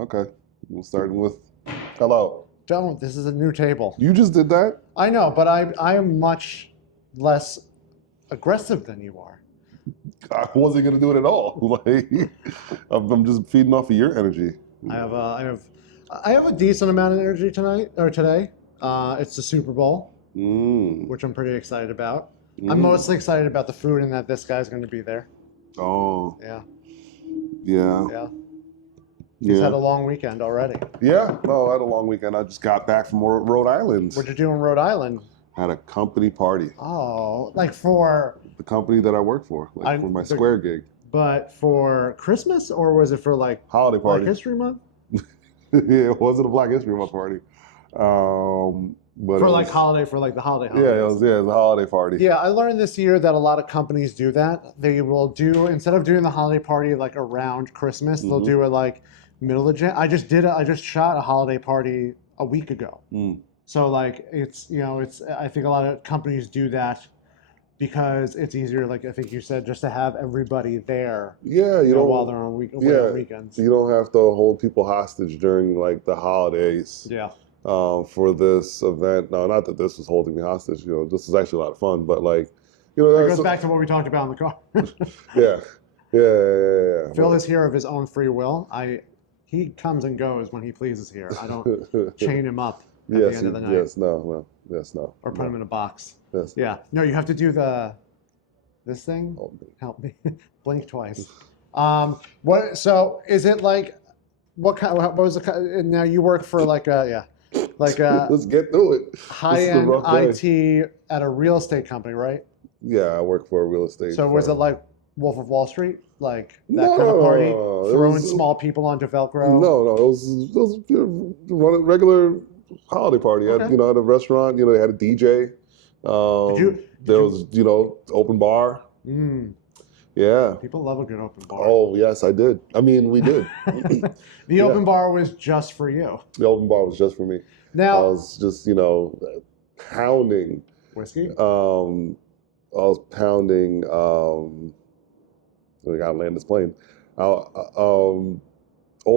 Okay. We're starting with hello. Don't. This is a new table. You just did that? I know, but I am much less aggressive than you are. I wasn't gonna do it at all. Like, I'm just feeding off of your energy. I have a decent amount of energy tonight or today. It's the Super Bowl, which I'm pretty excited about. I'm mostly excited about the food and that this guy's going to be there. Oh. Yeah. Yeah. Yeah. He's had a long weekend already. Yeah. No, I had a long weekend. I just got back from Rhode Island. What'd you do in Rhode Island? Had a company party. Oh, like for the company that I work for, for my Square gig. But for Christmas, or was it for like holiday party? Black History Month? Yeah, it wasn't a Black History Month party. But for like holiday, for like the holiday. Yeah, it was a holiday party. Yeah, I learned this year that a lot of companies do that. They will do, instead of doing the holiday party like around Christmas, they'll do it like middle of Jan. I just shot a holiday party a week ago. So like it's I think a lot of companies do that because it's easier, like I think you said, just to have everybody there. Yeah, you know, while they're on weekends. You don't have to hold people hostage during like the holidays. Yeah. For this event. No, not that this was holding me hostage. You know, this is actually a lot of fun. But like, you know, it goes back to what we talked about in the car. Yeah. Phil is here of his own free will. He comes and goes when he pleases here. I don't chain him up at the end of the night. Yes, no. Or put him in a box. Yes. Yeah. No, you have to do this thing. Help me. Blink twice. What? So is it like? What kind? What was the? Now you work for like a let's get through it. High-end IT at a real estate company, right? Yeah, I work for a real estate. So firm. was it like Wolf of Wall Street, like that kind of party, throwing small people onto Velcro? No, it was running regular holiday party. Okay. At a restaurant. You know, they had a DJ. There was open bar. Yeah. People love a good open bar. Oh, yes, I did. I mean, we did. The open bar was just for you. The open bar was just for me. Now, I was just, pounding. Whiskey? I was pounding, we got to land this plane. Old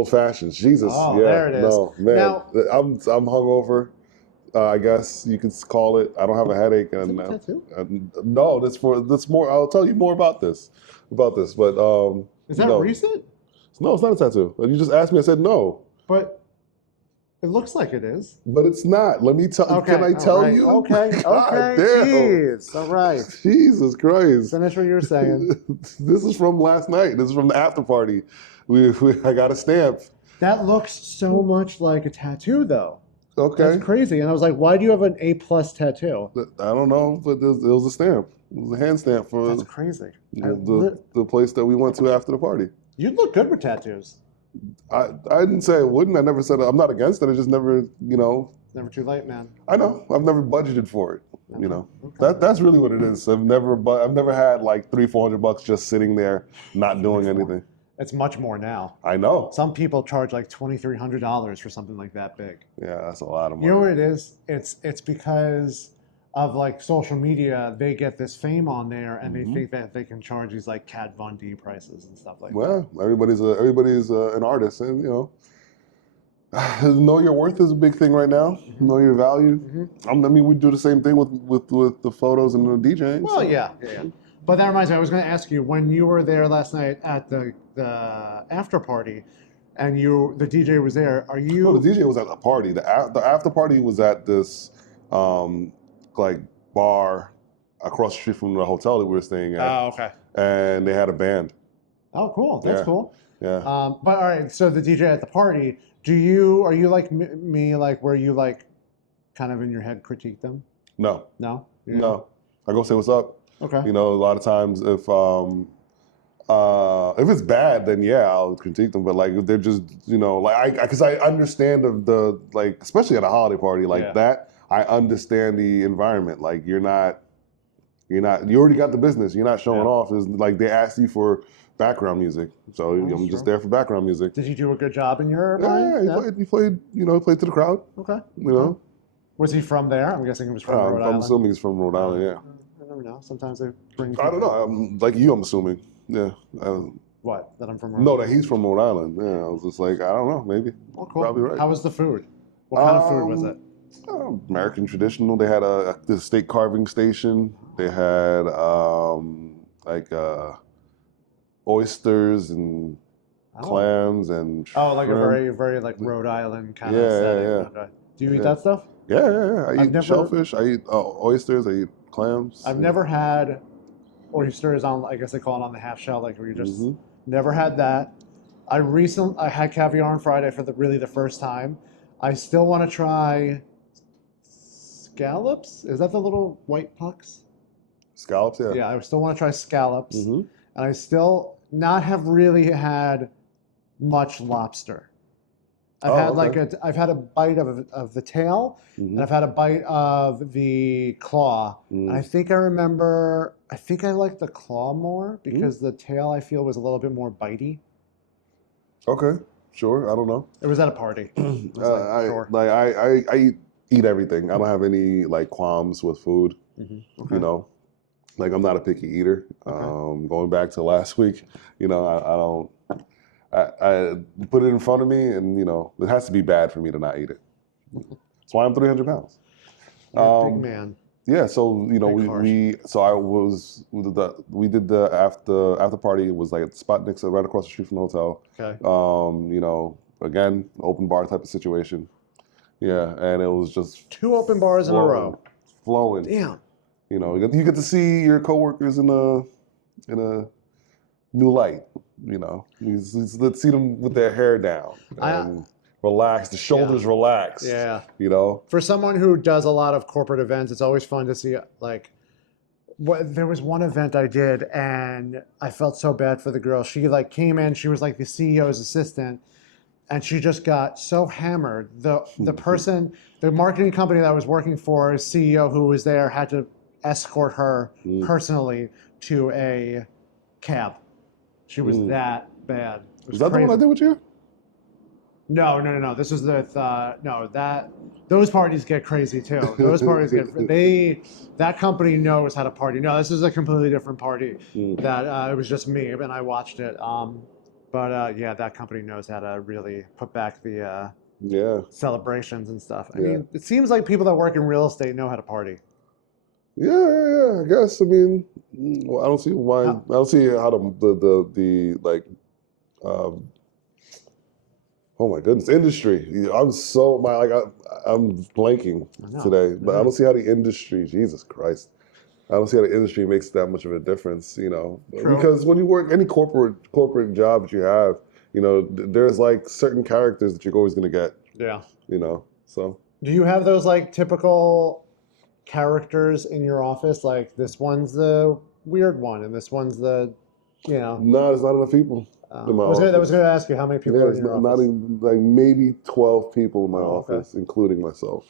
fashions. Jesus. Oh, yeah. there it is. No, man. Now, I'm hungover. I guess you could call it. I don't have a headache. Is it a tattoo? No, that's more. I'll tell you more about this. But is that recent? No, it's not a tattoo. You just asked me. I said no. But it looks like it is. But it's not. Let me tell. Okay, can I tell you? Okay. Jeez. All right. Jesus Christ. Finish what you were saying. This is from last night. This is from the after party. I got a stamp. That looks so much like a tattoo, though. Okay. That's crazy. And I was like, why do you have an A+ tattoo? I don't know, but it was a stamp. It was a hand stamp for That's crazy. The place that we went to after the party. You look good with tattoos. I didn't say I wouldn't. I never said I'm not against it. I just never, Never too late, man. I know. I've never budgeted for it. Okay. That's really what it is. I've never had like $300-400 just sitting there not doing anything. It's much more now. I know. Some people charge like $2,300 for something like that big. Yeah, that's a lot of money. You know what it is? It's because of like social media. They get this fame on there, and they think that they can charge these like Kat Von D prices and stuff like that. Well, everybody's an artist, and know your worth is a big thing right now. Know your value. I mean, we do the same thing with the photos and the DJing. Well, yeah. But that reminds me, I was going to ask you, when you were there last night at the after party, and the DJ was there, are you... No, the DJ was at the party. The after party was at this like bar across the street from the hotel that we were staying at. Oh, okay. And they had a band. Oh, cool. That's cool. Yeah. But all right, so the DJ at the party, are you like me, like where you like kind of in your head critique them? No. No? No. I go say what's up. Okay. A lot of times if it's bad, then yeah, I'll critique them. But like if they're just, because I understand the like, especially at a holiday party like that, I understand the environment. Like you already got the business. You're not showing off. It's like they asked you for background music, so I'm just there for background music. Did you do a good job in your mind? Yeah, he played to the crowd. Okay. Was he from there? I'm guessing he was from Rhode Island. I'm assuming he's from Rhode Island. Yeah. I never know. Sometimes they bring. I don't know. Like you, I'm assuming. Yeah. What? That I'm from Rhode No, Island? that he's from Rhode Island. Yeah, I was just like, I don't know, maybe. Oh, cool. Probably right. How was the food? What kind of food was it? American traditional. They had the steak carving station. They had like oysters and clams and like a shrimp. very, very like Rhode Island kind of Yeah, setting. yeah. Okay. Do you eat that stuff? Yeah. I eat shellfish. I eat oysters. I eat clams. I've never had oysters on, I guess they call it on the half shell, like where you just never had that. I had caviar on Friday for the first time. I still want to try scallops. Is that the little white pucks? Scallops, yeah. Yeah, I still want to try scallops, and I still not have really had much lobster. I've had a bite of the tail, and I've had a bite of the claw. And I think I like the claw more because the tail I feel was a little bit more bitey. Okay, sure. I don't know. It was at a party. I eat everything. I don't have any like qualms with food. Okay. You know, like I'm not a picky eater. Okay. Going back to last week, you know, I don't. I put it in front of me, and you know, it has to be bad for me to not eat it. That's why I'm 300 pounds. You're a big man. Yeah, so you know, we did the after party. It was like at the spot next right across the street from the hotel. Okay. You know, again, open bar type of situation. Yeah, and it was just 2 open bars in a row. Flowing. Damn. You know, you get to see your coworkers in a new light. You know, let's see them with their hair down and relaxed, the shoulders relaxed. Yeah. You know, for someone who does a lot of corporate events, it's always fun to see like. There was one event I did, and I felt so bad for the girl. She like came in, she was like the CEO's assistant, and she just got so hammered. The person, the marketing company that I was working for, CEO who was there, had to escort her personally to a cab. She was that bad. Was that crazy. The one I did with you? No. This was those parties get crazy too. Those parties that company knows how to party. No, this is a completely different party. That it was just me and I watched it. But that company knows how to really put back the celebrations and stuff. I mean, it seems like people that work in real estate know how to party. Yeah. I guess. I mean, well, I don't see why. I don't see how the like. Oh my goodness, industry. I'm blanking today, but I don't see how the industry. Jesus Christ, I don't see how the industry makes that much of a difference. You know, because when you work any corporate job that you have, you know, there's like certain characters that you're always going to get. Yeah. You know, so. Do you have those like typical characters in your office? Like this one's the weird one, and this one's the, you know. No, there's not enough people. I was going to ask you how many people are in your office. Not even, like maybe 12 people in my office, including myself.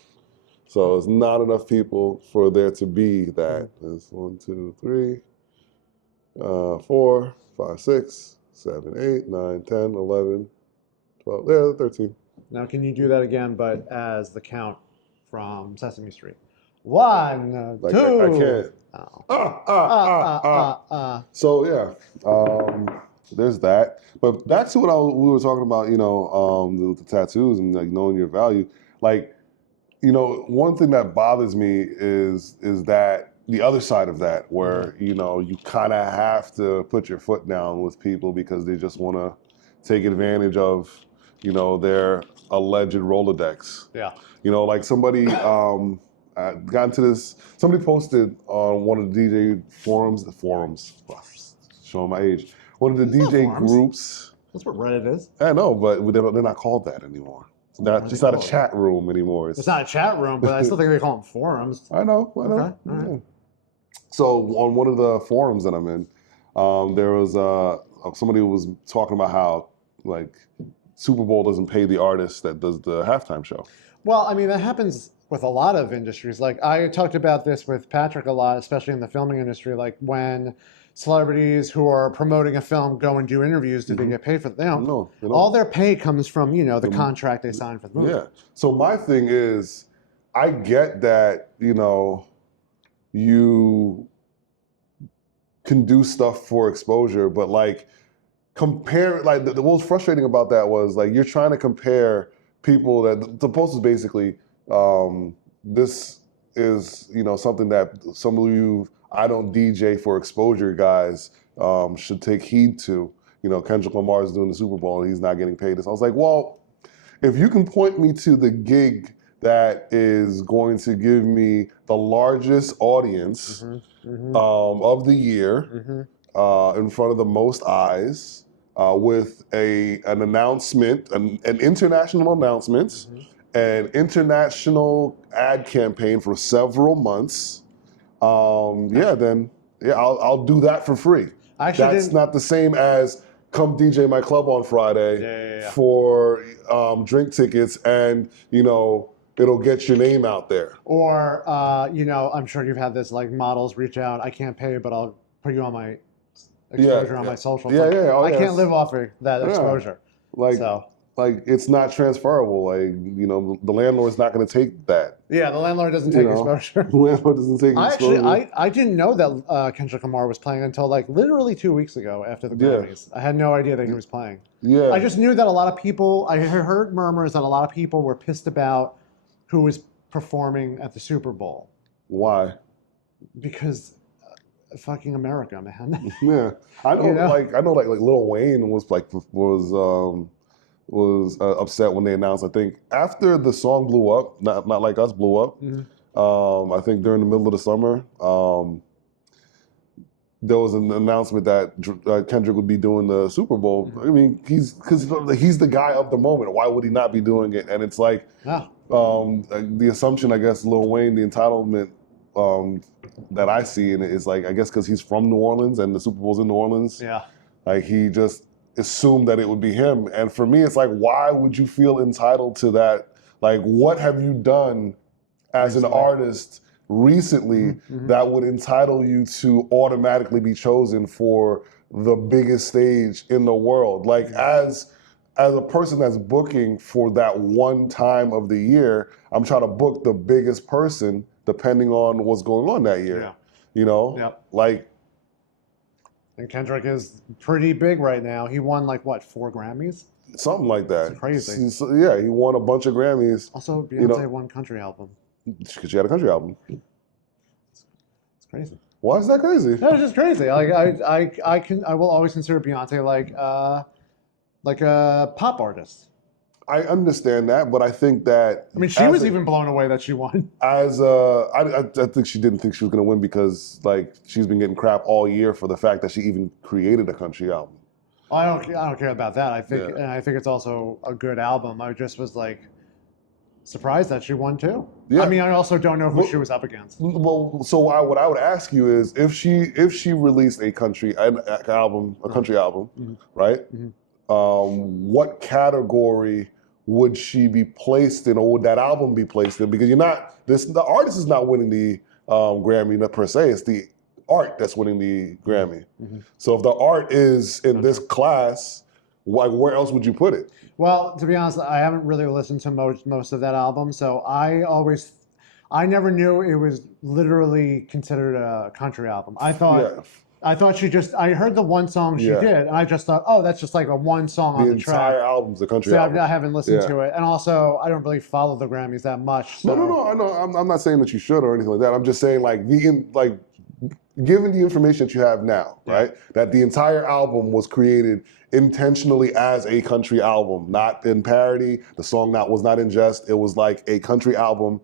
So it's not enough people for there to be that. It's 1, 2, 3, 4, 5, 6, 7, 8, 9, 10, 11, 12, 13. Now, can you do that again, but as the count from Sesame Street? 1, 2. I can't. So yeah. There's that, but back to what we were talking about, you know, the tattoos and like knowing your value. Like, you know, one thing that bothers me is that the other side of that, where you know you kind of have to put your foot down with people because they just want to take advantage of, you know, their alleged Rolodex. Yeah. You know, like somebody got into this. Somebody posted on one of the DJ forums. Showing my age. One of the DJ groups. That's what Reddit is. I know, but they're not called that anymore. It's not a chat room anymore. It's not a chat room, but I still think they call them forums. I know. Okay. Right. So on one of the forums that I'm in, there was somebody who was talking about how like Super Bowl doesn't pay the artist that does the halftime show. Well, I mean that happens with a lot of industries. Like I talked about this with Patrick a lot, especially in the filming industry. Like when celebrities who are promoting a film go and do interviews, do they get paid for that? No. All their pay comes from, you know, the contract they signed for the movie. Yeah. So my thing is, I get that, you know, you can do stuff for exposure, but like compare, like the most frustrating about that was like you're trying to compare people that the post is basically this is something that some of you I don't DJ for exposure guys should take heed to. Kendrick Lamar is doing the Super Bowl and he's not getting paid this. I was like, well, if you can point me to the gig that is going to give me the largest audience of the year in front of the most eyes with an announcement, an international announcement, an international ad campaign for several months, then I'll do that for free. That's not the same as come DJ my club on Friday for drink tickets and, it'll get your name out there. Or, I'm sure you've had this, like models reach out, I can't pay, but I'll put you on my exposure on my socials. I can't live off of that exposure. Like it's not transferable. Like, the landlord's not going to take that. Yeah, the landlord doesn't take exposure. The landlord doesn't take exposure. I didn't know that Kendrick Lamar was playing until like literally 2 weeks ago after the Grammys. I had no idea that he was playing. Yeah. I just knew that a lot of people, I heard murmurs that a lot of people were pissed about who was performing at the Super Bowl. Why? Because fucking America, man. Yeah. I know like Lil Wayne was upset when they announced, I think, after the song blew up, not Like Us blew up, I think during the middle of the summer, there was an announcement that Kendrick would be doing the Super Bowl. I mean, he's the guy of the moment. Why would he not be doing it? And it's like, the assumption, I guess, Lil Wayne, the entitlement that I see in it is like, I guess because he's from New Orleans and the Super Bowl's in New Orleans. Yeah. Like he just assumed that it would be him. And for me, it's like, why would you feel entitled to that? Like, what have you done as an artist recently that would entitle you to automatically be chosen for the biggest stage in the world? Like, as a person that's booking for that one time of the year, I'm trying to book the biggest person depending on what's going on that year. Like, and Kendrick is pretty big right now. He won like what, 4 Grammys? Something like that. It's crazy. He won a bunch of Grammys. Also, Beyonce won country album. Because she had a country album. It's crazy. Why is that crazy? No, it's just crazy. Like I will always consider Beyonce like a pop artist. I understand that, but I think that... I mean, she was even blown away that she won. I think she didn't think she was going to win because, like, she's been getting crap all year for the fact that she even created a country album. I don't care about that. I think it's also a good album. I just was, like, surprised that she won, too. Yeah. I mean, I also don't know who she was up against. Well, so what I would ask you is, if she released a country album, right? What category would she be placed in, or would that album be placed in? Because the artist is not winning the Grammy per se, it's the art that's winning the Grammy. So if the art is in this class, like, where else would you put it? Well, to be honest, I haven't really listened to most of that album, so I never knew it was literally considered a country album. I thought I heard the one song she did, and I just thought, oh, that's just like a one song on the track. The entire album's a country album. I haven't listened to it. And also, I don't really follow the Grammys that much. So. No, I know. I'm not saying that you should or anything like that. I'm just saying, like, given the information that you have now, right, that the entire album was created intentionally as a country album, not in parody. The song was not in jest. It was like a country album,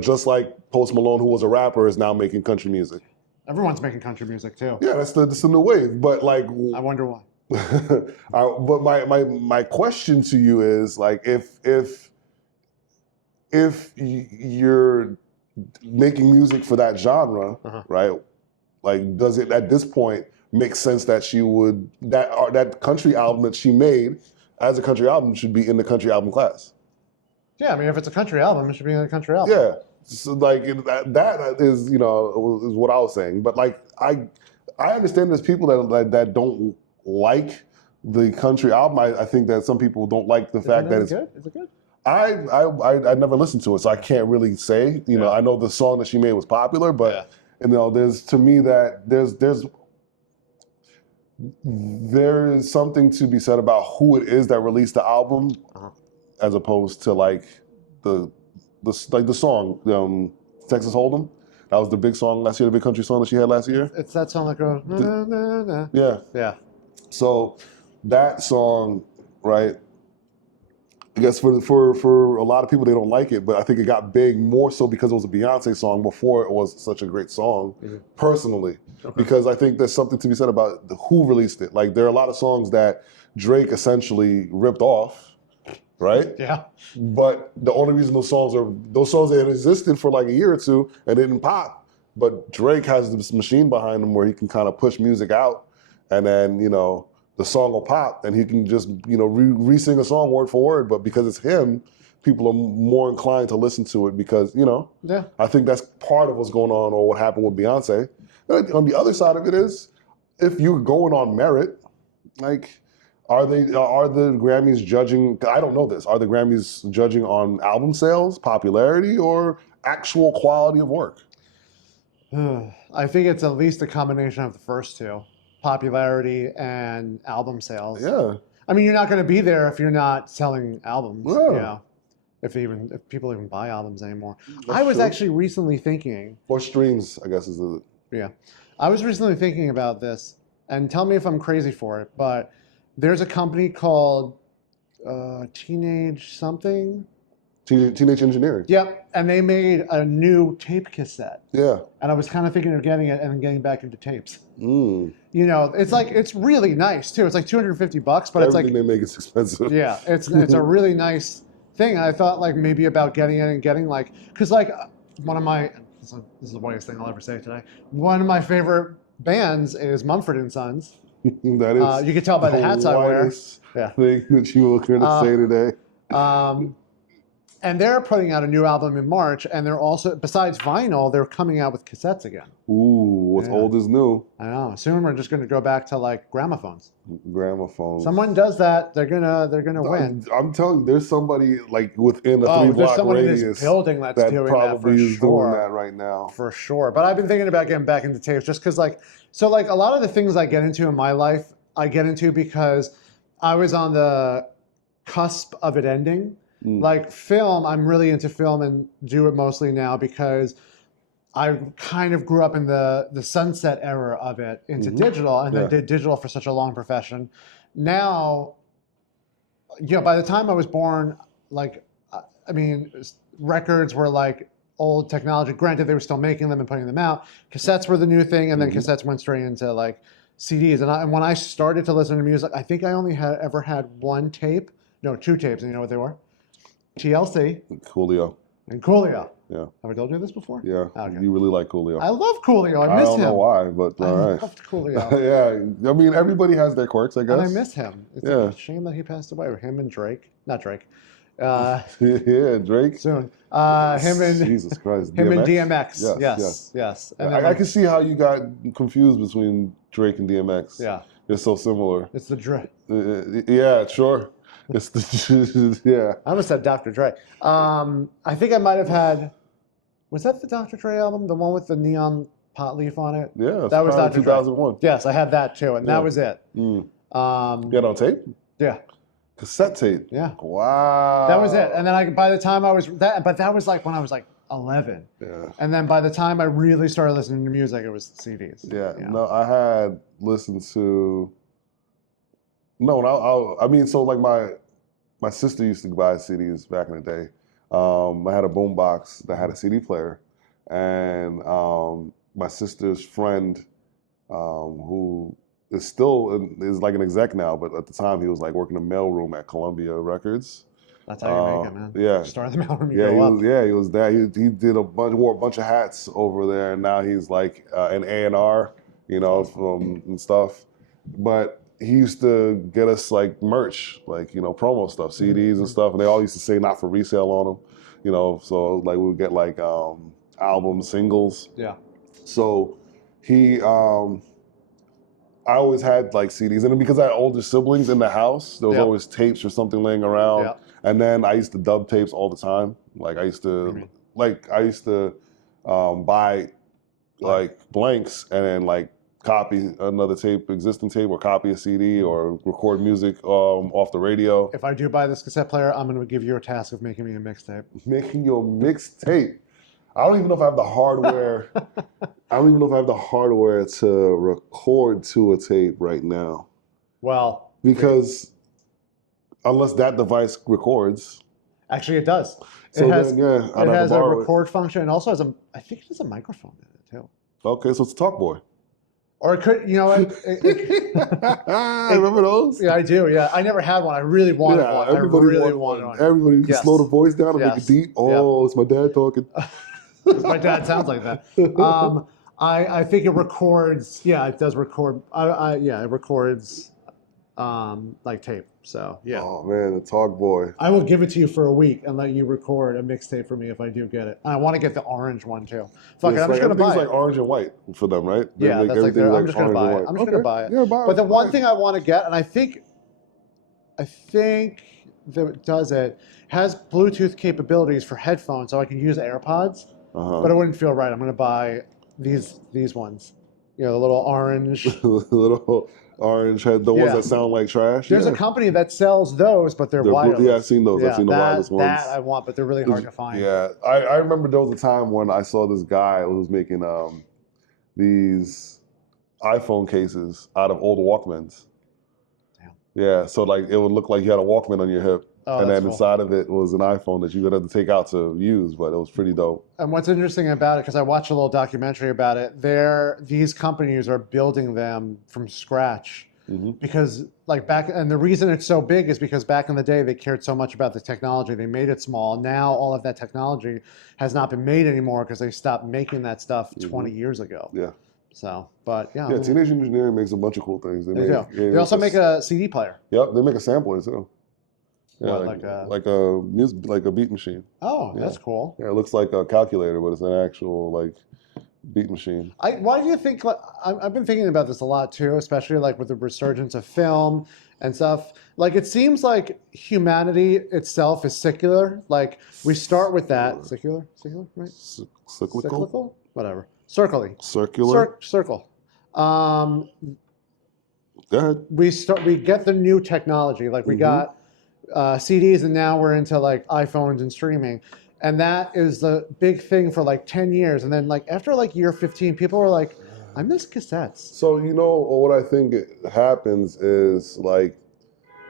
just like Post Malone, who was a rapper, is now making country music. Everyone's making country music too. Yeah, that's the new wave. But like, I wonder why. But my question to you is, like, if you're making music for that genre, right? Like, does it at this point make sense that that country album that she made as a country album should be in the country album class? Yeah, I mean, if it's a country album, it should be in the country album. Yeah. So, like, that is, is what I was saying. But, like, I understand there's people that don't like the country album. I think that some people don't like the fact that it's good. Is it good? I never listened to it, so I can't really say. I know the song that she made was popular, but there's there is something to be said about who it is that released the album, as opposed to like the song, Texas Hold'em. That was the big song last year, the big country song that she had last year. It's that song that goes, na, na, na. Yeah. Yeah. So that song, right? I guess for a lot of people, they don't like it, but I think it got big more so because it was a Beyonce song before it was such a great song, personally. Okay. Because I think there's something to be said about who released it. Like, there are a lot of songs that Drake essentially ripped off, right? Yeah. But the only reason those songs that had existed for like a year or two and didn't pop. But Drake has this machine behind him where he can kind of push music out, and then, the song will pop and he can just, re-sing a song word for word. But because it's him, people are more inclined to listen to it because, yeah. I think that's part of what's going on or what happened with Beyonce. On the other side of it is, if you're going on merit, like, are the Grammys judging, I don't know this, are the Grammys judging on album sales, popularity, or actual quality of work? I think it's at least a combination of the first two. Popularity and album sales. Yeah. I mean, you're not going to be there if you're not selling albums. Yeah. If people even buy albums anymore. That's I was true. actually recently thinking. Or streams, I guess is the. Yeah. I was recently thinking about this, and tell me if I'm crazy for it, but there's a company called Teenage something. Teenage Engineering. Yep, and they made a new tape cassette. Yeah. And I was kind of thinking of getting it and getting back into tapes. Mm. It's really nice too. It's like $250, but everything they make is expensive. Yeah, it's a really nice thing. And I thought like maybe about getting it and getting like, because like one of my, this is the whitest thing I'll ever say today. One of my favorite bands is Mumford & Sons. That is. You can tell by the hats I wear. Yeah. Thing that you were going to say today. And they're putting out a new album in March, and they're also, besides vinyl, they're coming out with cassettes again. Ooh, what's old is new. I know. Soon we're just going to go back to like gramophones. Gramophones. Someone does that, they're gonna win. I'm telling you, there's somebody like within a 3-block radius in this building that's that doing probably that is doing that right now. For sure. But I've been thinking about getting back into tapes just because a lot of the things I get into in my life, I get into because I was on the cusp of it ending. Like film, I'm really into film and do it mostly now because I kind of grew up in the sunset era of it into digital, and then did digital for such a long profession. Now, by the time I was born, records were like old technology. Granted, they were still making them and putting them out. Cassettes were the new thing, and then cassettes went straight into like CDs. And when I started to listen to music, I think I only ever had two tapes, and you know what they were? TLC. Coolio. And Coolio. Yeah. Have I told you this before? Yeah. Okay. You really like Coolio. I love Coolio. I miss him. I don't know why, but all right. I loved Coolio. Yeah. I mean, everybody has their quirks, I guess. And I miss him. It's a shame that he passed away. Him and Drake. Not Drake. Yeah, Drake. Soon. Him and Jesus Christ. Him and DMX. Yes. And I can see how you got confused between Drake and DMX. Yeah. They're so similar. It's the Drake. Yeah, sure. It's the I almost said Dr. Dre. I think I might have had. Was that the Dr. Dre album, the one with the neon pot leaf on it? Yeah, that was Dr. 2001. Dre. Yes, I had that too, and that was it. You had on tape? Yeah. Cassette tape. Yeah. Wow. That was it, and then by the time I was but that was like when I was like 11. Yeah. And then by the time I really started listening to music, it was CDs. Yeah. No, I had listened to. No, I mean, so like my sister used to buy CDs back in the day. I had a boombox that had a CD player, and my sister's friend, who is like an exec now, but at the time he was like working the mailroom at Columbia Records. That's how you make it, man. Yeah. Start the mailroom. He was there. He wore a bunch of hats over there, and now he's like an A&R, and stuff. But he used to get us like merch, like, promo stuff, CDs and stuff. And they all used to say not for resale on them, so like we would get like album singles. Yeah. So I always had like CDs. And because I had older siblings in the house, there was always tapes or something laying around. Yeah. And then I used to dub tapes all the time. Like I used to, buy like blanks and then like copy another tape, existing tape, or copy a CD, or record music off the radio. If I do buy this cassette player, I'm going to give you a task of making me a mixtape. Making your mixtape. I don't even know if I have the hardware. I don't even know if I have the hardware to record to a tape right now. Well, because unless that device records. Actually, it does. So it has, then, yeah, it has a record function, and also has I think it has a microphone in it too. Okay, so it's a Talkboy. Or it could, you know, remember those? Yeah, I do. Yeah, I never had one. I really wanted one. I really wanted one. Everybody, you can slow the voice down and make it deep. Oh, it's my dad talking. My dad sounds like that. I think it records. Yeah, it does record. Yeah, it records like tape. So yeah. Oh man, the Talkboy. I will give it to you for a week and let you record a mixtape for me if I do get it. And I want to get the orange one too. Fuck it, I'm just gonna buy it. It's like orange and white for them, right? Yeah, that's like I'm just gonna buy it. I'm just gonna buy it. Yeah, buy it. But the one thing I want to get, and I think that it does it, has Bluetooth capabilities for headphones, so I can use AirPods. But it wouldn't feel right. I'm gonna buy these ones. You know, the little orange. Little orange head, the ones that sound like trash. There's a company that sells those, but they're wireless. Yeah, I've seen those. I've seen the wireless ones. That I want, but they're really hard to find. Yeah, I remember there was a time when I saw this guy who was making these iPhone cases out of old Walkmans. Damn. Yeah, so like it would look like you had a Walkman on your hip. Oh, and then inside of it was an iPhone that you would have to take out to use, but it was pretty dope. And what's interesting about it, because I watched a little documentary about it, these companies are building them from scratch. Because like and the reason it's so big is because back in the day they cared so much about the technology. They made it small. Now all of that technology has not been made anymore because they stopped making that stuff 20 years ago. Yeah. So, but yeah. Yeah, Teenage Engineering makes a bunch of cool things. They do. They also make a CD player. Yep, they make a sampler too. Yeah, like a beat machine. Oh, that's cool. Yeah, it looks like a calculator, but it's an actual like beat machine. Why do you think? I've been thinking about this a lot too, especially like with the resurgence of film and stuff. Like it seems like humanity itself is secular. Like we start with that secular, right? Cyclical, whatever. Circular. Circle. Go ahead. We get the new technology. Like we got CDs, and now we're into like iPhones and streaming. And that is the big thing for like 10 years. And then like after like year 15, people are like, I miss cassettes. So, you know, what I think happens is like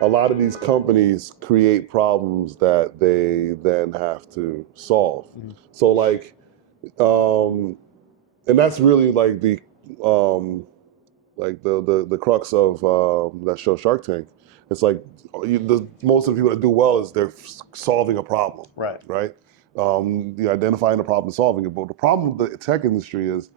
a lot of these companies create problems that they then have to solve. So like, and that's really like the crux of that show Shark Tank. It's like most of the people that do well is they're solving a problem. Right. Identifying the problem and solving it. But the problem with the tech industry is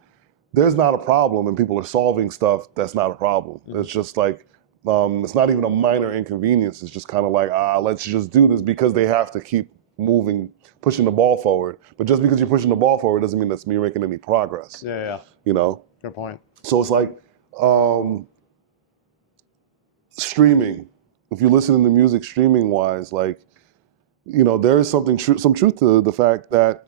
there's not a problem and people are solving stuff that's not a problem. It's just like, it's not even a minor inconvenience. It's just kind of like, let's just do this because they have to keep moving, pushing the ball forward. But just because you're pushing the ball forward doesn't mean that's me making any progress. Yeah. You know? Good point. So it's like streaming. If you listen to music streaming wise, like, you know, there is some truth to the fact that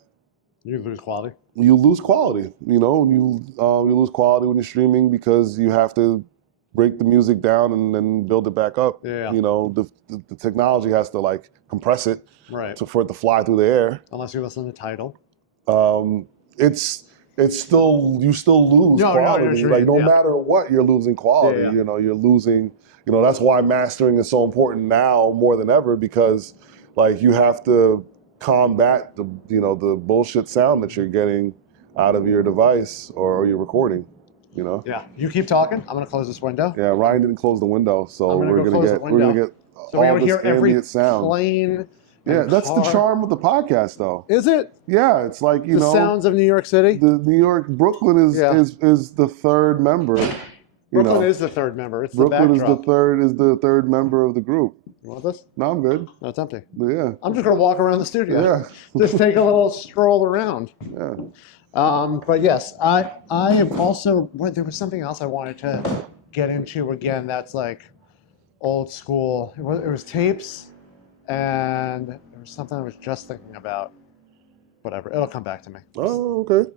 you lose quality. You lose quality. You know, you lose quality when you're streaming because you have to break the music down and then build it back up. Yeah. You know, the technology has to like compress it for it to fly through the air. Unless you listen to Tidal. It's still you still lose quality. Like no matter what, you're losing quality. Yeah. You know, you're losing. You know, that's why mastering is so important now more than ever because like you have to combat the bullshit sound that you're getting out of your device or your recording. You know. Yeah. You keep talking. I'm gonna close this window. Yeah. Ryan didn't close the window, so we're gonna get so all this hear every ambient sound. Plane. Yeah, that's the charm of the podcast, though. Is it? Yeah, it's like the sounds of New York City. The Brooklyn is the third member. Brooklyn is the third member. It's Brooklyn the backdrop. is the third member of the group. You want this? No, I'm good. No, it's empty. Yeah. I'm just gonna walk around the studio. Yeah. Just take a little stroll around. Yeah. But yes, I have also. There was something else I wanted to get into again. That's like old school. It was tapes. And there was something I was just thinking about. Whatever, it'll come back to me. Oh, okay.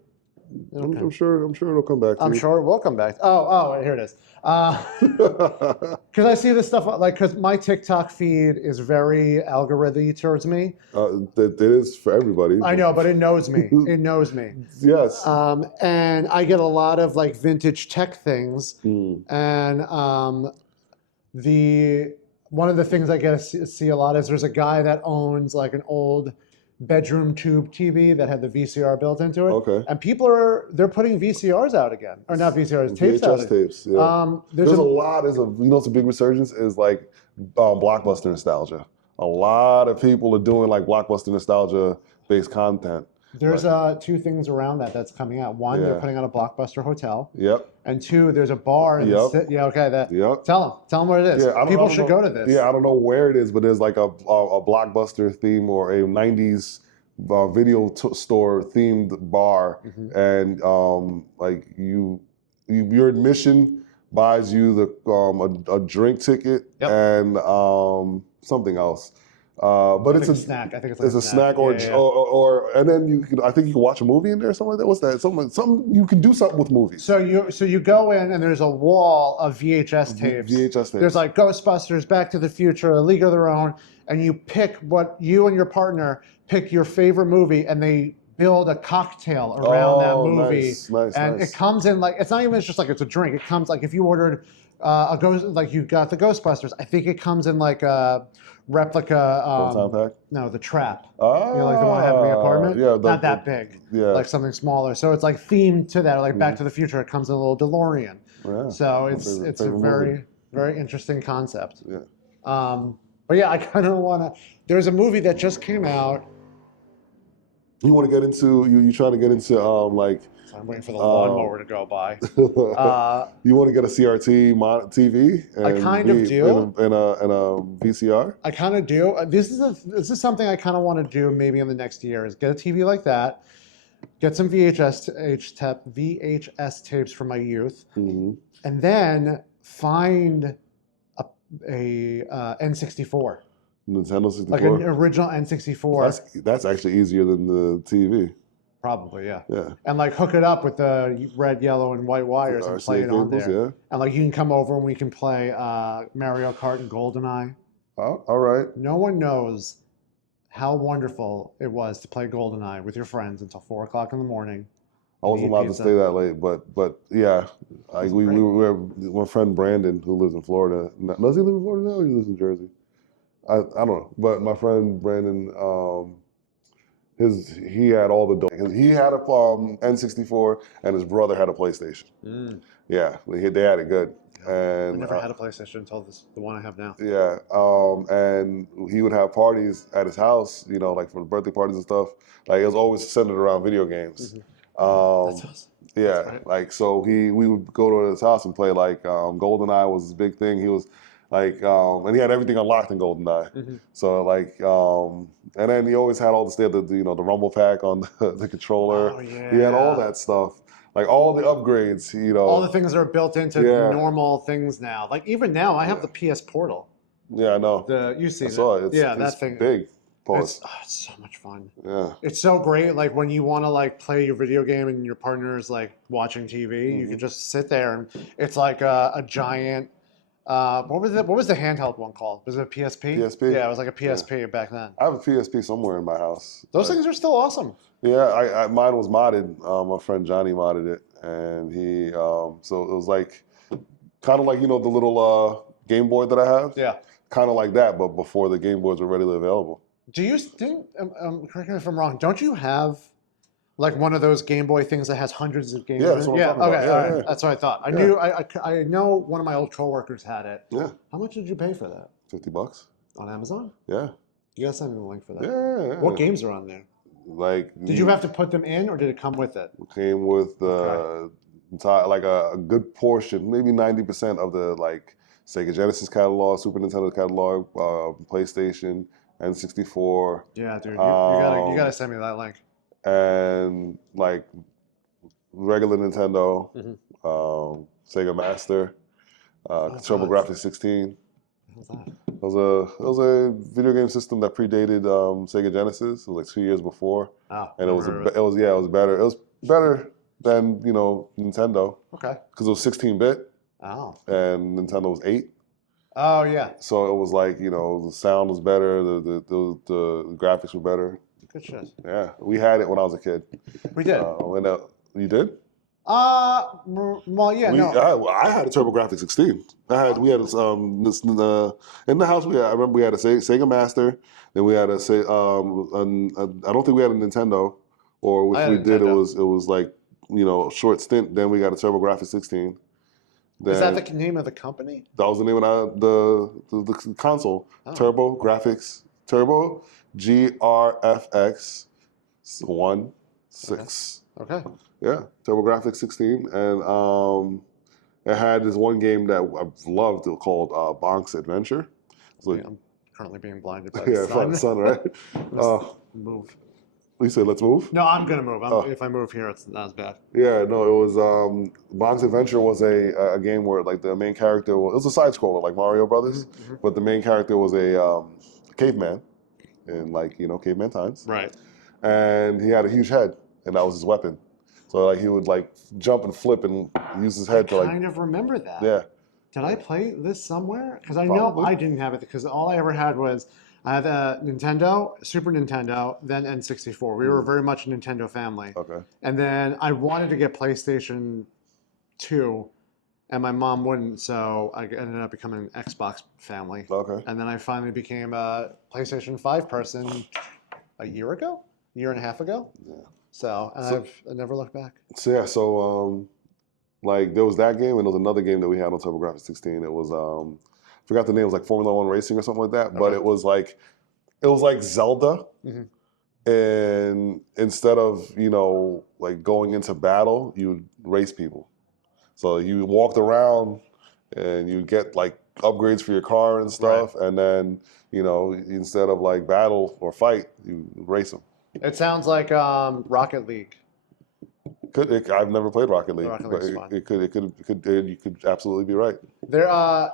I'm sure it'll come back to I'm you. sure it will come back. Oh, here it is. Because I see this stuff, like, because my TikTok feed is very algorithm towards me. It is for everybody. I know, but it knows me. It knows me. Yes. And I get a lot of like vintage tech things. And one of the things I get to see a lot is there's a guy that owns like an old bedroom tube TV that had the VCR built into it. Okay. And they're putting VCRs out again, or not VCRs, tapes VHS out. Tapes. Yeah. There's a lot. It's a big resurgence. Is like blockbuster nostalgia. A lot of people are doing like blockbuster nostalgia based content. There's two things around that's coming out. One, they're putting out a Blockbuster hotel. Yep. And two, there's a bar. Yep. Tell them what it is. Yeah, People should go to this. Yeah, I don't know where it is, but there's like a Blockbuster theme or a '90s video store themed bar, and like your admission buys you the a drink ticket and something else. But it's a snack. I think it's a snack, or and then you can. I think you can watch a movie in there, or something like that. What's that? Something you can do something with movies. So you go in and there's a wall of VHS tapes. VHS tapes. There's like Ghostbusters, Back to the Future, A League of Their Own, and you pick what you and your partner pick your favorite movie, and they build a cocktail around that movie. Nice. It comes in like it's not even just like it's a drink. It comes like if you ordered like you got the Ghostbusters. I think it comes in like a replica. Pack? No, the Trap. Like the one I have in the apartment. Yeah, not that big. Yeah, like something smaller. So it's like themed to that. Like Back to the Future, it comes in a little DeLorean. Yeah, so it's a very interesting concept. Yeah. But yeah, I kind of want to. There's a movie that just came out. You want to get into you trying to get into like. So I'm waiting for the lawnmower to go by. You want to get a CRT TV? And I kind of do. And a VCR? I kind of do. This is something I kind of want to do maybe in the next year is get a TV like that, get some VHS tapes from my youth, and then find a N64. Nintendo 64? Like an original N64. That's actually easier than the TV. Probably, yeah. Yeah. And like hook it up with the red, yellow, and white wires and play it on there. Yeah. And like you can come over and we can play Mario Kart and GoldenEye. Oh, all right. No one knows how wonderful it was to play GoldenEye with your friends until 4 o'clock in the morning. I wasn't allowed to stay that late, but yeah, we were my friend Brandon, who lives in Florida. Does he live in Florida now, or he lives in Jersey? I don't know, but my friend Brandon, he had all the. He had a N64, and his brother had a PlayStation. Yeah, they had it good. And I never had a PlayStation until the one I have now. Yeah, and he would have parties at his house, like for birthday parties and stuff. Like it was always centered around video games. That's awesome. Yeah, like so we would go to his house and play like GoldenEye was his big thing. He was like, and he had everything unlocked in GoldenEye. So like, and then he always had all the Rumble Pack on the controller. Oh, yeah. He had all that stuff, like all the upgrades. All the things that are built into normal things now. Like even now, I have the PS Portal. Yeah, I know. You see I saw it. that thing. Big. It's so much fun. Yeah. It's so great. Like when you want to like play your video game and your partner is like watching TV, you can just sit there and it's like a giant. What was the handheld one called? Was it a PSP? PSP. Yeah, it was like a PSP back then. I have a PSP somewhere in my house. Those things are still awesome. Yeah, mine was modded. My friend Johnny modded it, and he so it was like kind of like the little Game Boy that I have. Yeah. Kind of like that, but before the Game Boys were readily available. Do you think? Correct me if I'm wrong. Don't you have like one of those Game Boy things that has hundreds of games? Yeah, that's what I'm talking about. Okay, yeah. That's what I thought. I know one of my old coworkers had it. Yeah. How much did you pay for that? $50 on Amazon. Yeah. You gotta send me the link for that. Yeah. What games are on there? Like. Did you have to put them in, or did it come with it? It came with the entire, like a good portion, maybe 90% of the like Sega Genesis catalog, Super Nintendo catalog, PlayStation, N64. Yeah, dude, you gotta send me that link. And like regular Nintendo, Sega Master, TurboGrafx 16. What's that? It was a video game system that predated Sega Genesis. It was like 2 years before, and it was better. It was better than Nintendo. Okay. Because it was 16-bit. Oh. And Nintendo was 8. Oh yeah. So it was like the sound was better, the graphics were better. Good shit. Yeah, we had it when I was a kid. We did. You did? Well, yeah, no. I had a TurboGrafx 16. We had this in the house. I remember we had a Sega Master. Then we had I don't think we had a Nintendo, or if we did, it was like a short stint. Then we got a TurboGrafx 16. Then, is that the name of the company? That was the name of the console. Oh. Turbo GRFX 16. Okay. Yeah, TurboGrafx 16, and it had this one game that I loved called Bonk's Adventure. Like, I'm currently being blinded by the sun. By the sun, right? Move. You said let's move? No, I'm gonna move. If I move here, it's not as bad. Yeah, no, it was Bonk's Adventure was a game where like the main character it was a side scroller like Mario Brothers, but the main character was a caveman in caveman times. Right. And he had a huge head, and that was his weapon. So like he would like jump and flip and use his head to like. I kind of remember that. Yeah. Did I play this somewhere? Because I know I didn't have it because all I ever had was I had a Nintendo, Super Nintendo, then N64. We were very much a Nintendo family. Okay. And then I wanted to get PlayStation 2, and my mom wouldn't, so I ended up becoming an Xbox family. Okay. And then I finally became a PlayStation 5 person a year and a half ago. Yeah. So I never looked back. So yeah, there was that game, and there was another game that we had on TurboGrafx 16. It was I forgot the name. It was like Formula One Racing or something like that. Okay. But it was like Zelda, and instead of like going into battle, you would race people. So you walked around, and you get like upgrades for your car and stuff, right. And then instead of like battle or fight, you race them. It sounds like Rocket League. I've never played Rocket League. Rocket League's fun. You could absolutely be right. There,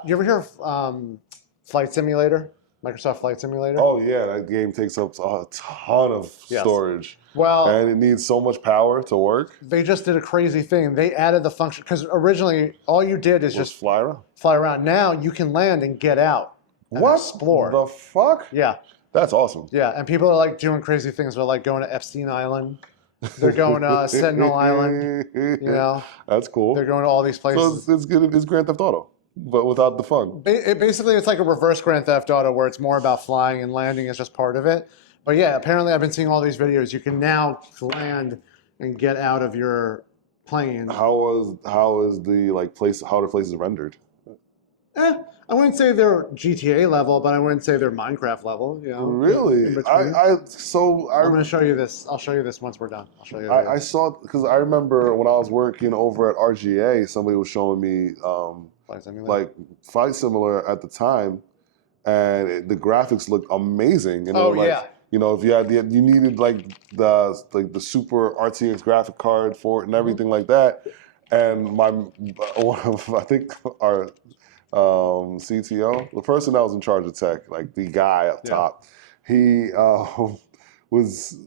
you ever hear of Flight Simulator? Microsoft Flight Simulator? Oh yeah, that game takes up a ton of storage. Well, and it needs so much power to work. They just did a crazy thing. They added the function because originally all you did is just fly around. Fly around. Now you can land and get out. And explore. The fuck? Yeah. That's awesome. Yeah, and people are like doing crazy things. They're like going to Epstein Island. They're going to Sentinel Island. That's cool. They're going to all these places. So it's good. It's Grand Theft Auto, but without the fun. Basically, it's like a reverse Grand Theft Auto where it's more about flying and landing is just part of it. But yeah, apparently I've been seeing all these videos. You can now land and get out of your plane. How is the place? How are the places rendered? I wouldn't say they're GTA level, but I wouldn't say they're Minecraft level. Really? I'm going to show you this. I'll show you this once we're done. I'll show you. I saw because I remember when I was working over at RGA, somebody was showing me Flight Simulator at the time, and the graphics looked amazing. And yeah. If you had you needed like the super RTX graphic card for it and everything like that. And I think our CTO, the person that was in charge of tech, like the guy up top, he was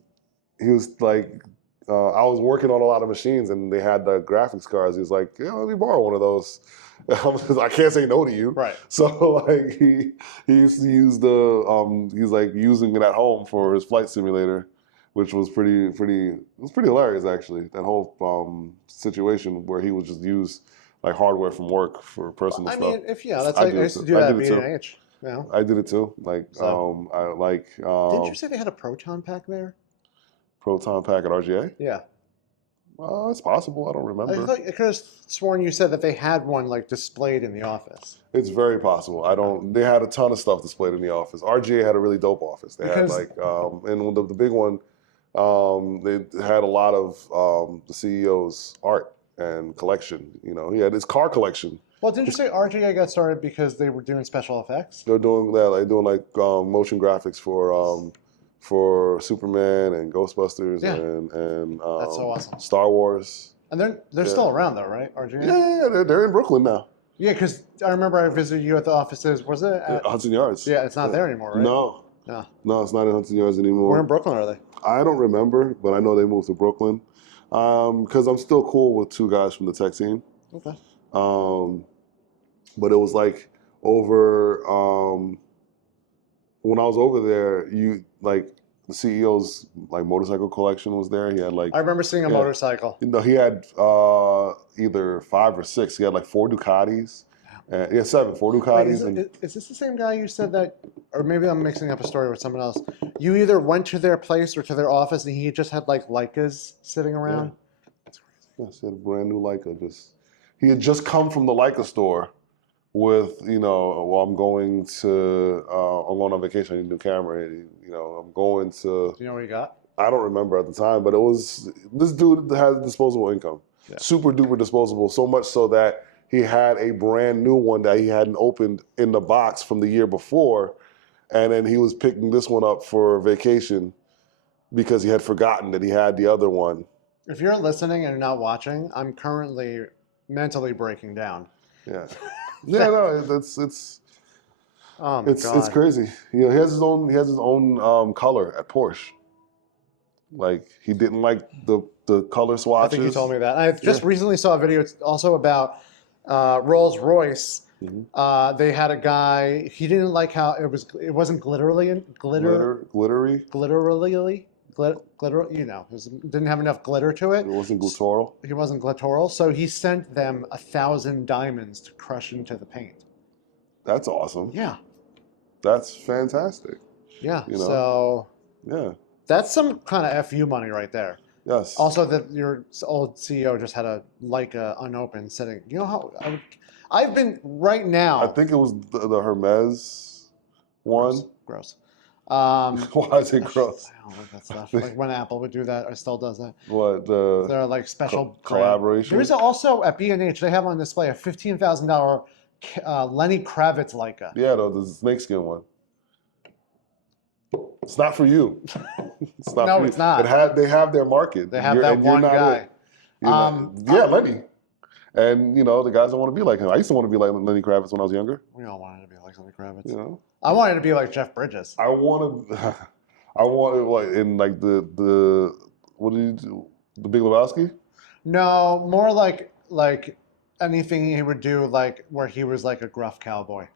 like, I was working on a lot of machines and they had the graphics cards. He was like, yeah, let me borrow one of those. I can't say no to you. Right. So like he used to use he's like using it at home for his flight simulator, which was pretty hilarious actually. That whole situation where he would just use like hardware from work for personal stuff. I mean, that's like I used to do that at B&H. Yeah. I did it too. Like, didn't you say they had a proton pack there? Proton pack at RGA? Yeah. Well, it's possible. I don't remember. I could have sworn you said that they had one like displayed in the office. It's very possible. They had a ton of stuff displayed in the office. RGA had a really dope office. They had and the big one, they had a lot of the CEO's art and collection. He had his car collection. Well, didn't you say RGA got started because they were doing special effects? They're doing that, motion graphics for Superman and Ghostbusters and that's so awesome. Star Wars. And they're still around though, right? RGA? Yeah, they're in Brooklyn now. Yeah, because I remember I visited you at the offices. Was it at Hudson Yards? Yeah, it's not there anymore, right? No, it's not in Hudson Yards anymore. Where in Brooklyn are they? I don't remember, but I know they moved to Brooklyn. Because I'm still cool with two guys from the tech scene. Okay. But it was like over when I was over there, the CEO's like motorcycle collection was there. He had like I remember seeing a motorcycle. he had either 5 or 6. He had like 4 Ducatis. He had 7, 4 Ducatis. Wait, is this the same guy you said that, or maybe I'm mixing up a story with someone else? You either went to their place or to their office, and he just had like Leicas sitting around. Yeah. That's crazy. Yes, he had a brand new Leica. He had just come from the Leica store with, I'm going to, I'm going on vacation, I need a new camera. I'm going to. Do you know what he got? I don't remember at the time, but this dude has disposable income. Yeah. Super duper disposable, so much so that he had a brand new one that he hadn't opened in the box from the year before, and then he was picking this one up for vacation because he had forgotten that he had the other one. If you're listening and not watching, I'm currently mentally breaking down. Yeah. Yeah, no, it's oh my God. It's crazy. He has his own color at Porsche. Like, he didn't like the color swatches. I think you told me that. I just recently saw a video also about Rolls-Royce. Mm-hmm. They had a guy. He didn't like how it wasn't glittery. Didn't have enough glitter to it. It wasn't glittoral. He wasn't glittoral, so he sent them 1,000 diamonds to crush into the paint. That's awesome. Yeah. That's fantastic. Yeah. So. Yeah. That's some kind of FU money right there. Yes. Also, that your old CEO just had a Leica unopened sitting. You know how I've been right now. I think it was the Hermes one. Gross. Why is it gross? I don't like that stuff. Like when Apple would do that, or still does that. What they're like special collaboration. There's also at B&H they have on display a $15,000 Lenny Kravitz Leica. Yeah, the snakeskin one. It's not for you. It's not. No, it's not. They have their market. They have that one guy. Lenny. And the guys don't want to be like him. I used to want to be like Lenny Kravitz when I was younger. We all wanted to be like Lenny Kravitz. I wanted to be like Jeff Bridges. I wanted like in like the what did you do? The Big Lebowski? No, more like anything he would do, like where he was like a gruff cowboy.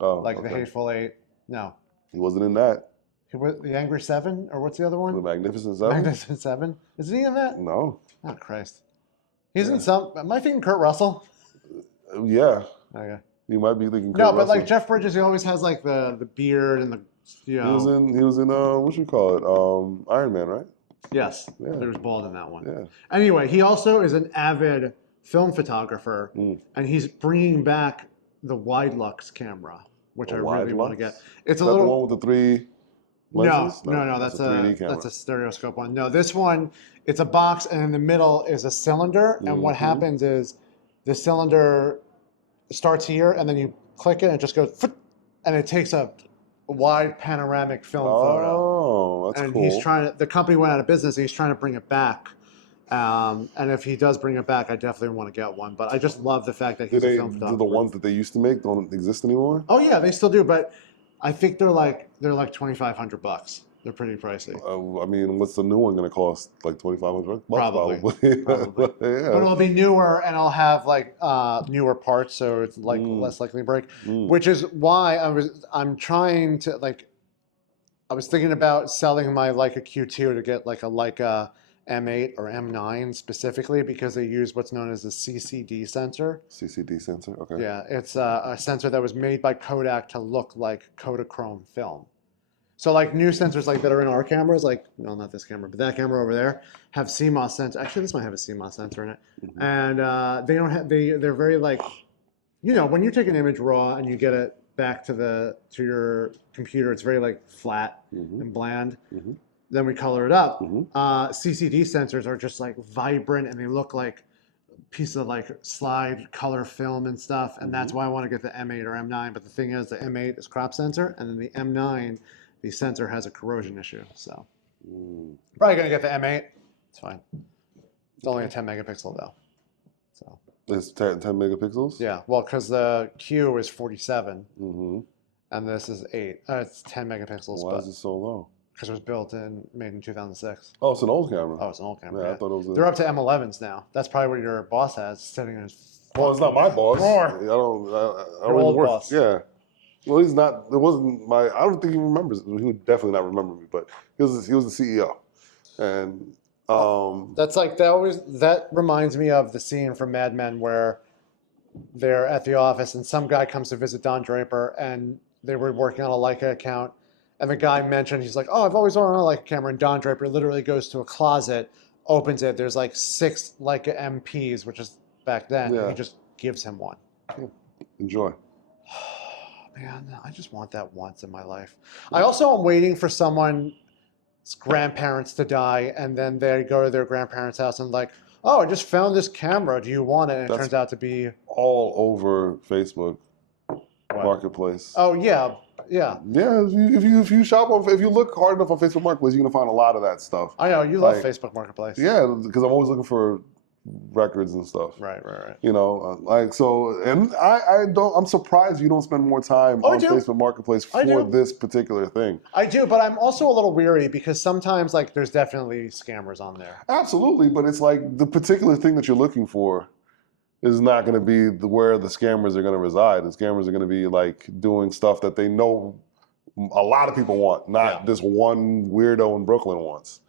Oh, like the Hateful Eight. No, he wasn't in that. The Angry Seven, or what's the other one? The Magnificent Seven. Magnificent Seven. Is he in that? No. Oh Christ. He's in some. Am I thinking Kurt Russell? Yeah. Okay. You might be thinking Kurt Russell. But like Jeff Bridges, he always has like the beard and the. He was in what you call it? Iron Man, right? Yes. Yeah. He was bald in that one. Yeah. Anyway, he also is an avid film photographer, and he's bringing back the wide lux camera, which I really want to get. It's a little. The one with the 3 lenses? No. That's a stereoscope one. No, this one, it's a box, and in the middle is a cylinder. And what happens is the cylinder starts here, and then you click it, and it just goes, and it takes a wide panoramic film photo. Oh, that's cool. And the company went out of business, and he's trying to bring it back. And if he does bring it back, I definitely want to get one. But I just love the fact that he's a film photographer. Do the ones that they used to make don't exist anymore? Oh yeah, they still do, but I think they're like $2,500. They're pretty pricey. I mean, what's the new one going to cost? Like $2,500? Probably. Yeah. But it'll be newer, and I'll have like newer parts, so it's like less likely to break. Which is why I'm trying to like. I was thinking about selling my Leica Q2 to get like a Leica M8 or M9 specifically, because they use what's known as a CCD sensor. CCD sensor, okay. Yeah, it's a sensor that was made by Kodak to look like Kodachrome film. So like new sensors like that are in our cameras, like, no, not this camera, but that camera over there, have CMOS sensor. Actually, this might have a CMOS sensor in it. And they don't have, they're very like, when you take an image raw and you get it back to your computer, it's very like flat and bland. Then we color it up. CCD sensors are just like vibrant, and they look like piece of like slide color film and stuff. And that's why I want to get the M8 or M9. But the thing is, the M8 is crop sensor, and then the M9, the sensor has a corrosion issue. So probably gonna get the M8. It's fine. It's only a 10 megapixel though. So it's 10 megapixels? Yeah. Well, because the Q is 47, and this is 8. It's 10 megapixels. Why is it so low? because it was made in 2006. Oh, it's an old camera. Oh, it's an old camera. Yeah, Yeah. I thought it was. They're up to M11s now. That's probably what your boss has sitting in his. Well, it's not my boss. Drawer. I don't Your even old work. boss. Yeah. Well, he's not. It wasn't my. I don't think he remembers. He would definitely not remember me. But he was the CEO, and That's like that. That reminds me of the scene from Mad Men where they're at the office and some guy comes to visit Don Draper and they were working on a Leica account. And the guy mentioned, he's like, oh, I've always wanted a Leica camera. And Don Draper literally goes to a closet, opens it. There's like 6 Leica MPs, which is back then. Yeah. And he just gives him one. enjoy. Man, I just want that once in my life. I also am waiting for someone's grandparents to die. And then they go to their grandparents' house and like, oh, I just found this camera. Do you want it? And it turns out to be all over Facebook Marketplace. Oh yeah, yeah. Yeah, if you shop on, if you look hard enough on Facebook Marketplace, you're gonna find a lot of that stuff. I know you love Facebook Marketplace. Yeah, because I'm always looking for records and stuff. Right. You know, like so, and I don't. I'm surprised you don't spend more time on Facebook Marketplace for this particular thing. I do, but I'm also a little weary because sometimes like there's definitely scammers on there. Absolutely, but it's like the particular thing that you're looking for is not going to be where the scammers are going to reside. The scammers are going to be like doing stuff that they know a lot of people want, not this one weirdo in Brooklyn wants.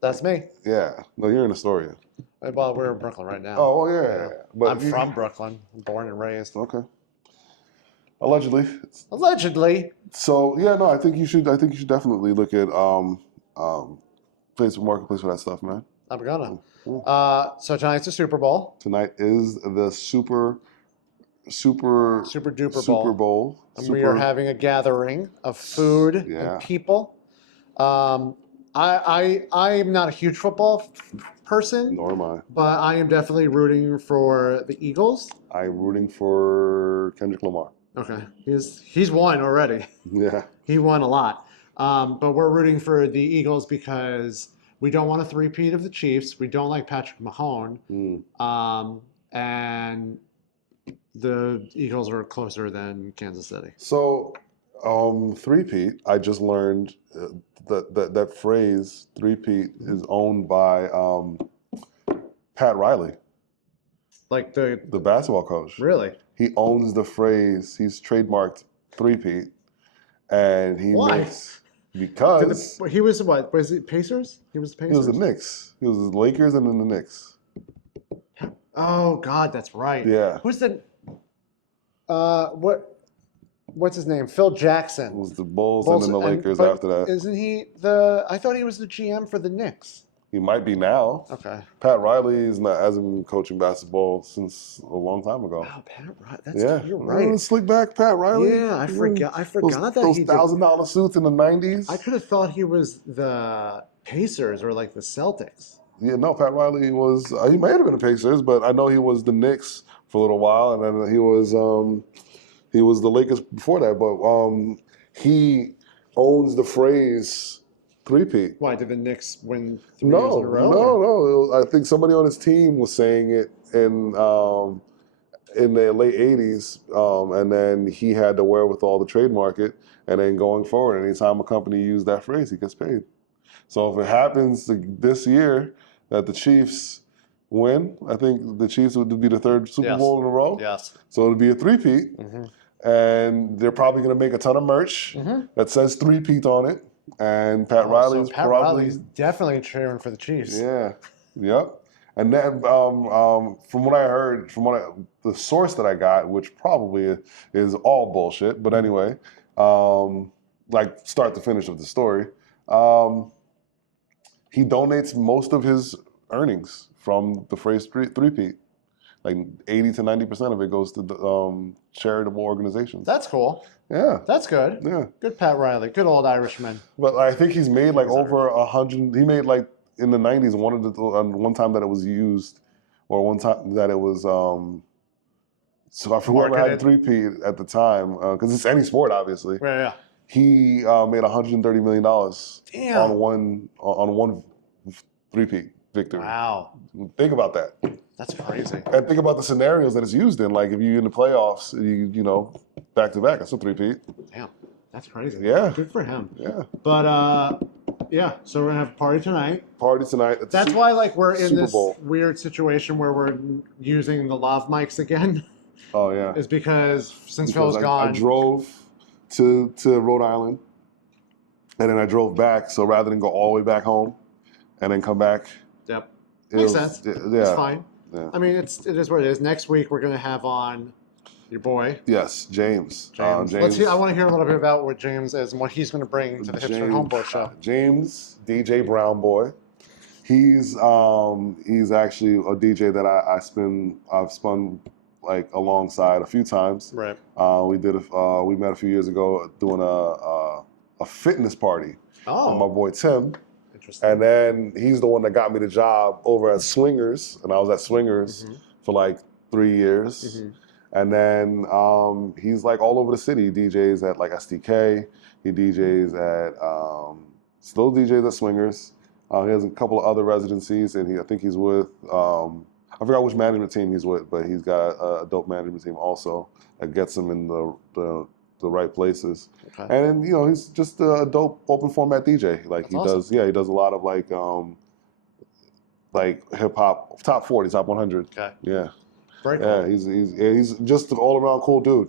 That's me. Yeah, no, you're in Astoria. Well, we're in Brooklyn right now. Oh, yeah. But I'm from Brooklyn, born and raised. Okay. Allegedly. Allegedly. So yeah, no, I think you should definitely look at Facebook Marketplace for that stuff, man. I'm gonna. So tonight's the Super Bowl. Tonight is the super duper bowl. And we are having a gathering of food and people. I'm not a huge football person. Nor am I. But I am definitely rooting for the Eagles. I'm rooting for Kendrick Lamar. Okay, he's won already. Yeah, he won a lot. But we're rooting for the Eagles because we don't want a three-peat of the Chiefs. We don't like Patrick Mahomes. And the Eagles are closer than Kansas City. So, three-peat, I just learned that phrase, three-peat, is owned by Pat Riley. Like the basketball coach. Really? He owns the phrase. He's trademarked three-peat. And he makes... Because he was what? Was it Pacers? He was the Pacers. He was the Knicks. He was the Lakers and then the Knicks. Oh God, that's right. Yeah. Who's the? What's his name? Phil Jackson. It was the Bulls and then the Lakers after that. Isn't he the? I thought he was the GM for the Knicks. He might be now. Okay. Pat Riley hasn't been coaching basketball since a long time ago. Wow, Pat Riley. You're right. Slick back, Pat Riley. Yeah, I forgot that those $1,000 suits in the '90s. I could have thought he was the Pacers or like the Celtics. Yeah, no, Pat Riley was. He may have been the Pacers, but I know he was the Knicks for a little while, and then he was the Lakers before that. But he owns the phrase three-peat. Why, did the Knicks win 3 years in a row? No. I think somebody on his team was saying it in the late 80s, and then he had the wherewithal to trademark it, and then going forward, anytime a company uses that phrase, he gets paid. So if it happens this year that the Chiefs win, I think the Chiefs would be the 3rd Super Bowl in a row. Yes. So it'll be a three-peat, and they're probably going to make a ton of merch that says three-peat on it. And Pat Riley's Riley's definitely cheering for the Chiefs. Yeah, yep. And then from what I heard, the source that I got, which probably is all bullshit, but anyway, like start to finish of the story, he donates most of his earnings from the phrase three-peat. Like 80 to 90% of it goes to charitable organizations. That's cool. Yeah. That's good. Yeah. Good Pat Riley. Good old Irishman. But I think he's made like over 100. He made like in the 90s one time that it was used, or one time that it was. So I forgot whoever had three-peat at the time, because it's any sport, obviously. Yeah. He made $130 million on one three-peat victory. Wow. Think about that. That's crazy. And think about the scenarios that it's used in. Like if you're in the playoffs, you know, back to back, that's a three-peat. Damn, that's crazy. Yeah. Good for him. Yeah. But Yeah, so we're gonna have a party tonight. Party tonight. That's why, like, we're in Super this Bowl. weird situation where we're using the lav mics again. Oh yeah. Is because since Phil was I gone, drove to Rhode Island, and then I drove back. So rather than go all the way back home, and then come back. Yep. Makes sense. Yeah. It's fine. Yeah. I mean, it is what it is. Next week we're gonna have on your boy. Yes, James. James. Let's hear. I want to hear a little bit about what James is and what he's going to bring to the Hipster Homeboy show. James, DJ Brown Boy. He's actually a DJ that I've spun like alongside a few times. Right. We met a few years ago doing a fitness party. Oh. With my boy Tim. Interesting. And then he's the one that got me the job over at Swingers, and I was at Swingers for like 3 years. And then he's like all over the city. He DJs at like SDK. He DJs at still DJs at Swingers. He has a couple of other residencies, and I think he's with I forgot which management team he's with, but he's got a dope management team also that gets him in the right places. Okay. And then, he's just a dope open format DJ. Like he does a lot of like hip hop top 40, top 100. Okay. Yeah. Very cool. Yeah, he's just an all around cool dude,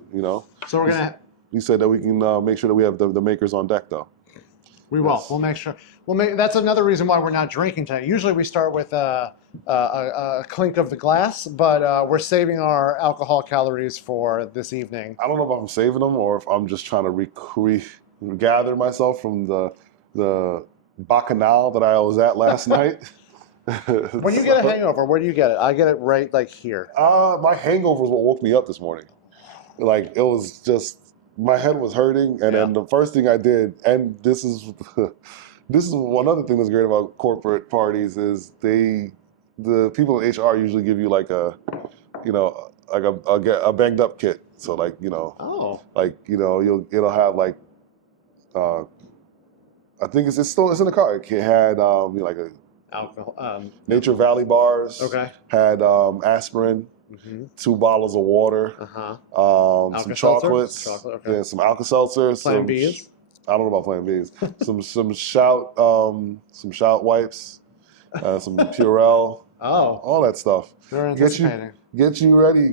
So we're gonna. He said that we can make sure that we have the makers on deck though. We will. Yes. We'll make sure. That's another reason why we're not drinking tonight. Usually we start with a clink of the glass, but we're saving our alcohol calories for this evening. I don't know if I'm saving them or if I'm just trying to gather myself from the bacchanal that I was at last night. When you get a hangover, where do you get it? I get it right like here. My hangover was what woke me up this morning. Like it was just my head was hurting, and then the first thing I did, and this is one other thing that's great about corporate parties is the people in HR usually give you like a banged up kit. So like it'll have like I think it's in the car. It had like a alcohol, Nature Valley bars. Okay. Had aspirin, 2 bottles of water, some chocolates, okay. Some Alka-Seltzer, Plan Bs. I don't know about Plan Bs. some shout wipes, some Purell. Oh, all that stuff. They're anticipating. Get you ready.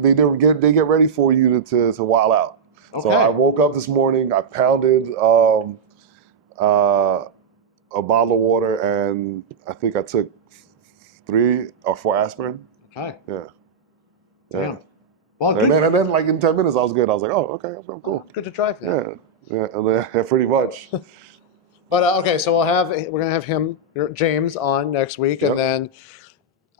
They get ready for you to wild out. Okay. So I woke up this morning. I pounded a bottle of water, and I think I took 3 or 4 aspirin. Okay. Yeah. Damn. Well, and then like in 10 minutes, I was good. I was like, oh, okay, I'm cool. Good to drive now. Yeah, and then, pretty much. But okay, so we're gonna have James on next week, and then,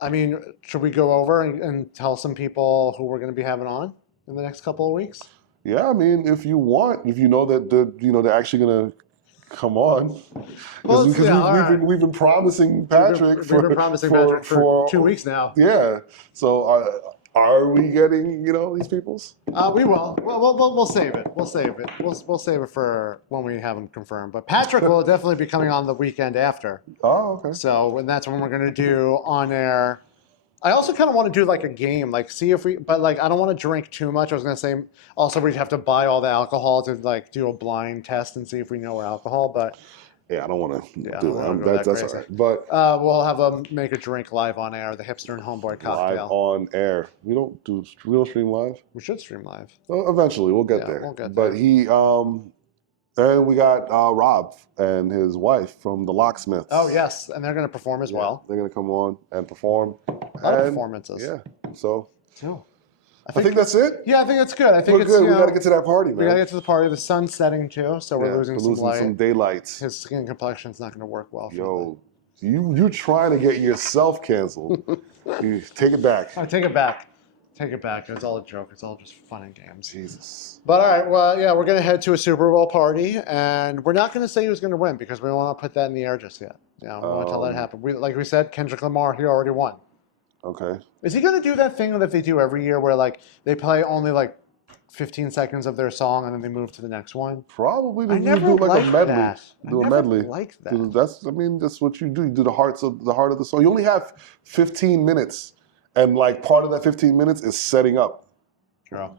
I mean, should we go over and tell some people who we're gonna be having on in the next couple of weeks? Yeah, I mean, if you know that they're actually gonna come on, because we've been promising Patrick for 2 weeks now. Yeah, so are we getting these peoples? We will. We'll save it. We'll save it. We'll save it for when we have them confirmed. But Patrick will definitely be coming on the weekend after. Oh, okay. So that's when we're gonna do on air. I also kind of want to do like a game, like see if but like I don't want to drink too much. I was gonna say also we'd have to buy all the alcohol to like do a blind test and see if we know our alcohol, but yeah, I don't want to do that. That's all right. But we'll have make a drink live on air, the Hipster and Homeboy cocktail. Live on air. We don't stream live. We should stream live. Eventually, we'll get there. We'll get there. But and we got Rob and his wife from the Locksmiths. Oh yes, and they're going to perform as well. They're going to come on and perform. A lot of performances. Yeah. So. Oh. I think that's it. Yeah, I think it's good. I think we're good. We got to get to that party, man. We got to get to the party. The sun's setting too, so we're losing some light. Some daylight. His skin complexion's not going to work well. Yo, you trying to get yourself canceled? Take it back. Take it back. Take it back. It's all a joke. It's all just fun and games. Jesus. But all right, well, yeah, we're going to head to a Super Bowl party, and we're not going to say who's going to win because we don't want to put that in the air just yet. Yeah, we want to tell that happen. Like we said, Kendrick Lamar, he already won. Okay. Is he going to do that thing that they do every year where like they play only like 15 seconds of their song and then they move to the next one? Probably. I never do like a medley. That. Do a medley. Like that. That's what you do. You do the heart of the song. You only have 15 minutes, and like part of that 15 minutes is setting up. True.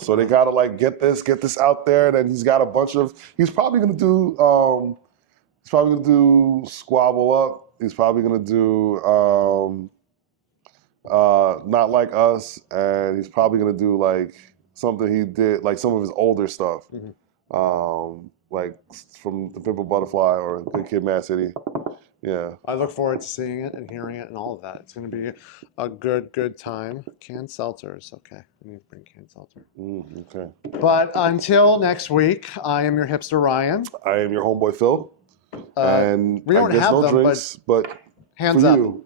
So they gotta like get this out there, and then he's got a bunch of. He's probably gonna do He's probably gonna do Squabble Up. He's probably gonna do Not Like Us, and he's probably gonna do like something he did, like some of his older stuff, like from The Pimple Butterfly or Good Kid, Mad City. Yeah. I look forward to seeing it and hearing it and all of that. It's going to be a good time. Canned seltzers. Okay. I need to bring canned seltzer. Okay. But until next week, I am your hipster Ryan. I am your homeboy Phil. And we don't I guess have no them, drinks, but hands for up. you.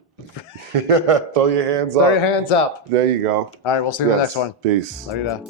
Throw your hands up. Throw your hands up. There you go. All right, we'll see you in the next one. Peace. Later.